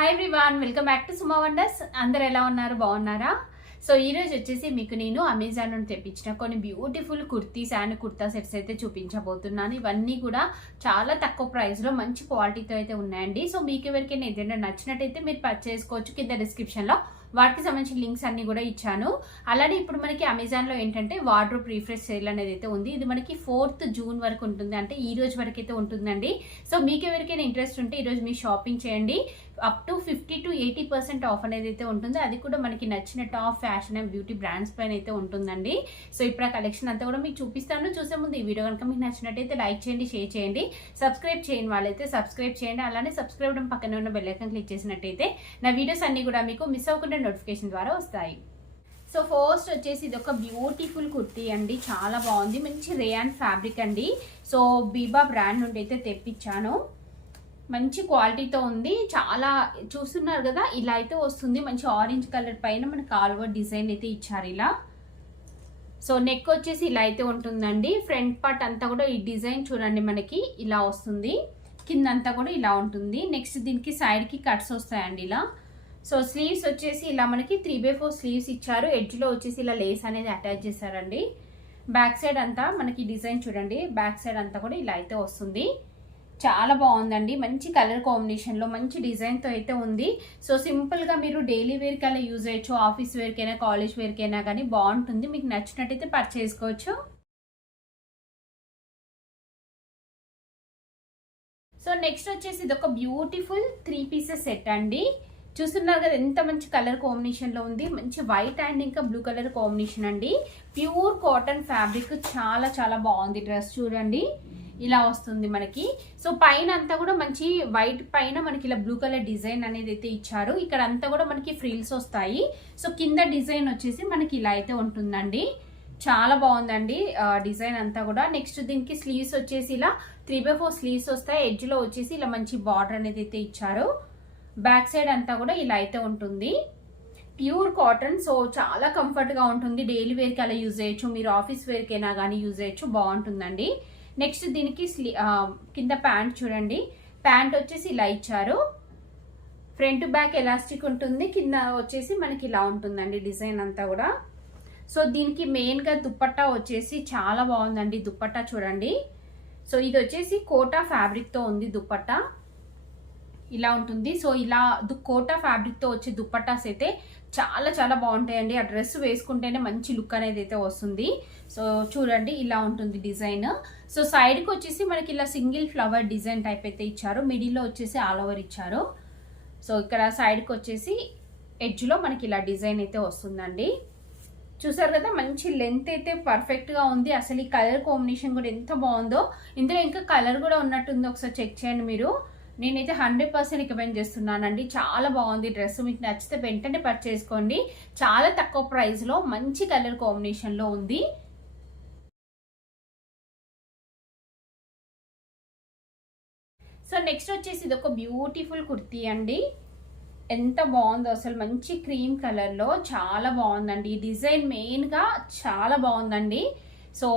Hi everyone, welcome back to Suma wonders. అందరు ఎలా ఉన్నారు? బాగున్నారా? సో ఈ రోజు వచ్చేసి మీకు నేను అమెజాన్ నుండి తెప్పించిన కొన్ని beautiful kurtis and kurta sets అయితే చూపించబోతున్నాను. ఇవన్నీ కూడా చాలా తక్కువ ప్రైస్ లో మంచి క్వాలిటీతో అయితే ఉన్నాయండి. సో మీకు ఎవరికైనా ఏదైనా నచ్చినట్టయితే మీరు పర్చేస్ చేసుకోవచ్చు. కింద డిస్క్రిప్షన్ లో వాటికి సంబంధించిన లింక్స్ అన్ని కూడా ఇచ్చాను. అలానే ఇప్పుడు మనకి అమెజాన్ లో ఏంటంటే వార్డ్రోబ్ రీఫ్రెష్ సేల్ అనేది అయితే ఉంది. ఇది మనకి 4th జూన్ వరకు ఉంటుంది, అంటే ఈ రోజు వరకు అయితే ఉంటుందండి. సో మీకు ఎవరికైనా ఇంట్రెస్ట్ ఉంటే ఈ రోజు మీరు షాపింగ్ చేయండి. అప్ టు 50 to 80% ఆఫ్ అనేది అయితే ఉంటుంది. అది కూడా మనకి నచ్చిన top fashion and beauty brands పైన అయితే ఉంటుందండి. సో ఇప్పుడు ఆ కలెక్షన్ అంతా కూడా మీకు చూపిస్తాను. చూసే ముందు ఈ వీడియో కనుక మీకు నచ్చినట్టయితే లైక్ చేయండి, షేర్ చేయండి, సబ్స్క్రైబ్ చేయని వాళ్ళైతే సబ్స్క్రైబ్ చేయండి. అలానే సబ్స్క్రైబ్ పక్కన ఉన్న బెల్ ఐకాన్ క్లిక్ చేసినట్టయితే నా వీడియోస్ అన్ని కూడా మీకు మిస్ అవ్వకుండా నోటిఫికేషన్ ద్వారా వస్తాయి. సో ఫస్ట్ వచ్చేసి ఇది ఒక బ్యూటిఫుల్ కుర్తీ అండి, చాలా బాగుంది. మంచి రేయాన్ ఫ్యాబ్రిక్ అండి. సో బీబా బ్రాండ్ నుండి అయితే తెప్పించాను. మంచి క్వాలిటీతో ఉంది. చాలా చూస్తున్నారు కదా, ఇలా అయితే వస్తుంది. మంచి ఆరెంజ్ కలర్ పైన మనకి ఆల్ఓవర్ డిజైన్ అయితే ఇచ్చారు ఇలా. సో నెక్ వచ్చేసి ఇలా అయితే ఉంటుందండి. ఫ్రంట్ పార్ట్ అంతా కూడా ఈ డిజైన్ చూడండి, మనకి ఇలా వస్తుంది. కింద అంతా కూడా ఇలా ఉంటుంది. నెక్స్ట్ దీనికి సైడ్ కి కట్స్ వస్తాయండి ఇలా. సో స్లీవ్స్ వచ్చేసి ఇలా మనకి 3/4 స్లీవ్స్ ఇచ్చారు. ఎడ్జ్ లో వచ్చేసి ఇలా లేస్ అనేది అటాచ్ చేశారండి. బ్యాక్ సైడ్ అంతా మనకి డిజైన్ చూడండి, బ్యాక్ సైడ్ అంతా కూడా ఇలా అయితే వస్తుంది. చాలా బాగుందండి. మంచి కలర్ కాంబినేషన్ లో మంచి డిజైన్ తో అయితే ఉంది. సో సింపుల్ గా మీరు డైలీ వేర్ కి అలా యూజ్ చేయొచ్చు, ఆఫీస్ వేర్ కైనా కాలేజ్ వేర్ కైనా కానీ బాగుంటుంది. మీకు నచ్చినట్టయితే పర్చేస్ చేసుకోవచ్చు. సో నెక్స్ట్ వచ్చేసి ఇది ఒక బ్యూటిఫుల్ 3 పీసెస్ సెట్ అండి. చూస్తున్నారు కదా ఎంత మంచి కలర్ కాంబినేషన్ లో ఉంది. మంచి వైట్ అండ్ ఇంకా బ్లూ కలర్ కాంబినేషన్ అండి. ప్యూర్ కాటన్ ఫ్యాబ్రిక్, చాలా చాలా బాగుంది. డ్రెస్ చూడండి ఇలా వస్తుంది మనకి. సో పైన అంతా కూడా మంచి వైట్ పైన మనకి ఇలా బ్లూ కలర్ డిజైన్ అనేది అయితే ఇచ్చారు. ఇక్కడ అంతా కూడా మనకి ఫ్రిల్స్ వస్తాయి. సో కింద డిజైన్ వచ్చేసి మనకి ఇలా అయితే ఉంటుందండి. చాలా బాగుందండి డిజైన్ అంతా కూడా. నెక్స్ట్ దీనికి స్లీవ్స్ వచ్చేసి ఇలా 3/4 స్లీవ్స్ వస్తాయి. ఎడ్జ్ లో వచ్చేసి ఇలా మంచి బార్డర్ అనేది అయితే ఇచ్చారు. బ్యాక్ సైడ్ అంతా కూడా ఇలా అయితే ఉంటుంది. ప్యూర్ కాటన్, సో చాలా కంఫర్ట్ గా ఉంటుంది. డైలీ వేర్ కి అలా యూజ్ చేయొచ్చు, మీరు ఆఫీస్ వేర్ కైనా కానీ యూజ్ చేయొచ్చు, బాగుంటుందండి. నెక్స్ట్ దీనికి కింద ప్యాంట్ చూడండి, ప్యాంట్ వచ్చేసి ఇలా ఇచ్చారు. ఫ్రంట్ బ్యాక్ ఎలాస్టిక్ ఉంటుంది. కింద వచ్చేసి మనకి ఇలా ఉంటుందండి డిజైన్ అంతా కూడా. సో దీనికి మెయిన్ గా దుపట్టా వచ్చేసి చాలా బాగుందండి. దుపట్టా చూడండి. సో ఇది వచ్చేసి కోటా ఫ్యాబ్రిక్ తో ఉంది దుపట్టా, ఇలా ఉంటుంది. సో ఇలా కోటా ఫ్యాబ్రిక్ తో వచ్చే దుపట్టాస్ అయితే చాలా చాలా బాగుంటాయండి. ఆ డ్రెస్ వేసుకుంటేనే మంచి లుక్ అనేది అయితే వస్తుంది. సో చూడండి ఇలా ఉంటుంది డిజైన్. సో సైడ్ కి వచ్చేసి మనకి ఇలా సింగిల్ ఫ్లవర్ డిజైన్ టైప్ అయితే ఇచ్చారు. మిడిల్ లో వచ్చేసి ఆల్ ఓవర్ ఇచ్చారు. సో ఇక్కడ సైడ్ కి వచ్చేసి ఎడ్జ్ లో మనకి ఇలా డిజైన్ అయితే వస్తుందండి. చూసారు కదా, మంచి లెంత్ అయితే పర్ఫెక్ట్ గా ఉంది. అసలు ఈ కలర్ కాంబినేషన్ కూడా ఎంత బాగుందో. ఇందులో ఇంకా కలర్ కూడా ఉన్నట్టుంది, ఒకసారి చెక్ చేయండి మీరు. నేనైతే 100% రికమెండ్ చేస్తున్నానండి. చాలా బాగుంది డ్రెస్. మీకు నచ్చితే వెంటనే పర్చేస్ చేసుకోండి. చాలా తక్కువ ప్రైస్ లో మంచి కలర్ కాంబినేషన్ లో ఉంది. సో నెక్స్ట్ వచ్చేసి ఇది ఒక బ్యూటిఫుల్ కుర్తీ అండి. ఎంత బాగుందో అసలు, మంచి క్రీమ్ కలర్ లో చాలా బాగుందండి. ఈ డిజైన్ మెయిన్ గా చాలా బాగుందండి. సో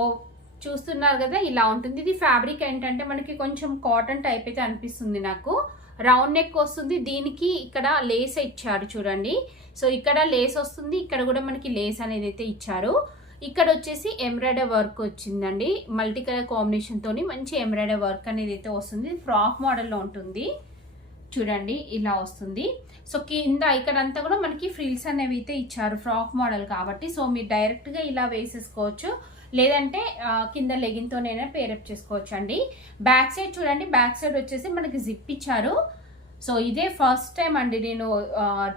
చూస్తున్నారు కదా ఇలా ఉంటుంది. ఇది ఫ్యాబ్రిక్ ఏంటంటే మనకి కొంచెం కాటన్ టైప్ అయితే అనిపిస్తుంది నాకు. రౌండ్ నెక్ వస్తుంది. దీనికి ఇక్కడ లేస్ ఇచ్చారు చూడండి. సో ఇక్కడ లేస్ వస్తుంది, ఇక్కడ కూడా మనకి లేస్ అనేది అయితే ఇచ్చారు. ఇక్కడ వచ్చేసి ఎంబ్రాయిడరీ వర్క్ వచ్చిందండి. మల్టీ కలర్ కాంబినేషన్ తోని మంచి ఎంబ్రాయిడరీ వర్క్ అనేది అయితే వస్తుంది. ఫ్రాక్ మోడల్ లో ఉంటుంది చూడండి, ఇలా వస్తుంది. సో కింద ఇక్కడ అంతా కూడా మనకి ఫ్రిల్స్ అనేవి అయితే ఇచ్చారు, ఫ్రాక్ మోడల్ కాబట్టి. సో మీరు డైరెక్ట్ గా ఇలా వేసేసుకోవచ్చు, లేదంటే కింద లెగిన్ తోనైనా పేరప్ చేసుకోవచ్చు అండి. బ్యాక్ సైడ్ చూడండి, బ్యాక్ సైడ్ వచ్చేసి మనకి జిప్ ఇచ్చారు. సో ఇదే ఫస్ట్ టైం అండి నేను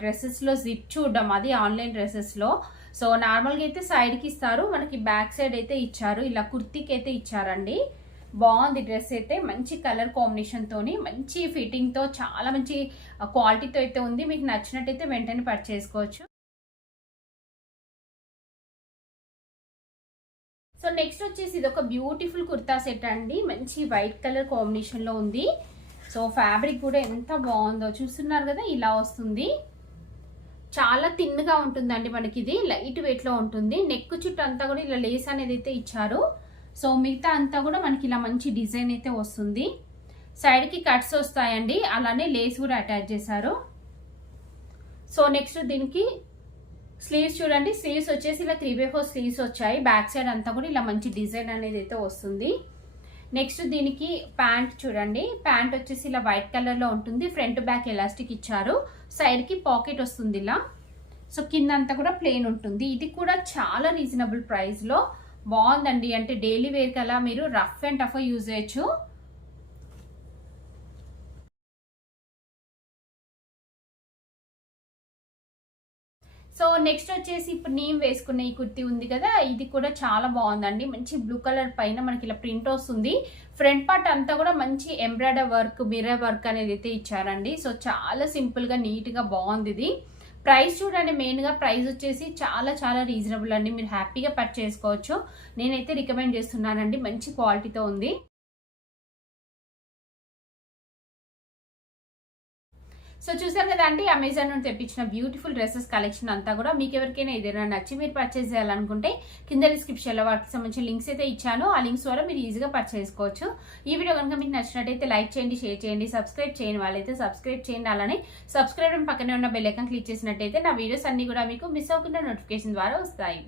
డ్రెస్సెస్ లో జిప్ చూడడం, అది ఆన్లైన్ డ్రెస్సెస్ లో. సో నార్మల్గా అయితే సైడ్ కి ఇస్తారు, మనకి బ్యాక్ సైడ్ అయితే ఇచ్చారు. ఇలా కుర్తీకి అయితే ఇచ్చారండి. బాగుంది డ్రెస్ అయితే. మంచి కలర్ కాంబినేషన్ తోని మంచి ఫిట్టింగ్ తో చాలా మంచి క్వాలిటీతో అయితే ఉంది. మీకు నచ్చినట్టయితే వెంటనే పర్చేస్ చేసుకోవచ్చు. సో నెక్స్ట్ వచ్చేసి ఇది ఒక బ్యూటిఫుల్ కుర్తా సెట్ అండి. మంచి వైట్ కలర్ కాంబినేషన్ లో ఉంది. సో ఫ్యాబ్రిక్ కూడా ఎంత బాగుందో చూస్తున్నారు కదా, ఇలా వస్తుంది. చాలా థిన్ గా ఉంటుందండి మనకి. ఇది లైట్ వెయిట్ లో ఉంటుంది. నెక్ చుట్టూ అంతా కూడా ఇలా లేస్ అనేది అయితే ఇచ్చారు. సో మిగతా అంతా కూడా మనకి ఇలా మంచి డిజైన్ అయితే వస్తుంది. సైడ్ కి కట్స్ వస్తాయండి, అలానే లేస్ కూడా అటాచ్ చేశారు. సో నెక్స్ట్ దీనికి స్లీవ్స్ చూడండి, స్లీవ్స్ వచ్చేసి ఇలా 3/4 స్లీవ్స్ వచ్చాయి. బ్యాక్ సైడ్ అంతా కూడా ఇలా మంచి డిజైన్ అనేది అయితే వస్తుంది. నెక్స్ట్ దీనికి ప్యాంట్ చూడండి, ప్యాంట్ వచ్చేసి ఇలా వైట్ కలర్ లో ఉంటుంది. ఫ్రంట్ బ్యాక్ ఎలాస్టిక్ ఇచ్చారు, సైడ్ కి పాకెట్ వస్తుంది ఇలా. సో కింద అంతా కూడా ప్లెయిన్ ఉంటుంది. ఇది కూడా చాలా రీజనబుల్ ప్రైస్ లో బాగుందండి. అంటే డైలీ వేర్ కలా మీరు రఫ్ అండ్ టఫ్ యూజ్ చేయొచ్చు. సో నెక్స్ట్ వచ్చేసి ఇప్పుడు నేను వేసుకున్న ఈ కుర్తీ ఉంది కదా, ఇది కూడా చాలా బాగుందండి. మంచి బ్లూ కలర్ పైన మనకి ఇలా ప్రింట్ వస్తుంది. ఫ్రంట్ పార్ట్ అంతా కూడా మంచి ఎంబ్రాయిడరీ వర్క్, మిర్రర్ వర్క్ అనేది అయితే ఇచ్చారండి. సో చాలా సింపుల్ గా నీట్ గా బాగుంది ఇది. ప్రైస్ చూడండి, మెయిన్ గా ప్రైస్ వచ్చేసి చాలా చాలా రీజనబుల్ అండి. మీరు హ్యాపీగా పర్చేస్ చేసుకోవచ్చు. నేనైతే రికమెండ్ చేస్తున్నానండి, మంచి క్వాలిటీతో ఉంది. సో చూసారు కదా అండి, అమెజాన్ నుండి తెప్పించిన బ్యూటిఫుల్ డ్రెస్సెస్ కలెక్షన్ అంతా కూడా. మీకు ఎవరికైనా ఏదైనా నచ్చి మీరు పర్చేస్ చేయాలనుకుంటే కింద డిస్క్రిప్షన్ లో వాటికి సంబంధించిన లింక్స్ అయితే ఇచ్చాను. ఆ లింక్స్ ద్వారా మీరు ఈజీగా పర్చేస్ చేసుకోవచ్చు. ఈ వీడియో కనుక మీకు నచ్చినట్టయితే లైక్ చేయండి, షేర్ చేయండి, సబ్స్క్రైబ్ చేయని వాళ్ళైతే సబ్స్క్రైబ్ చేయండి. అలానే సబ్స్క్రైబ్ పక్కనే ఉన్న బెల్ ఐకాన్ క్లిక్ చేసినట్టయితే నా వీడియోస్ అన్ని కూడా మీకు మిస్ అవ్వకుండా నోటిఫికేషన్ ద్వారా వస్తాయి.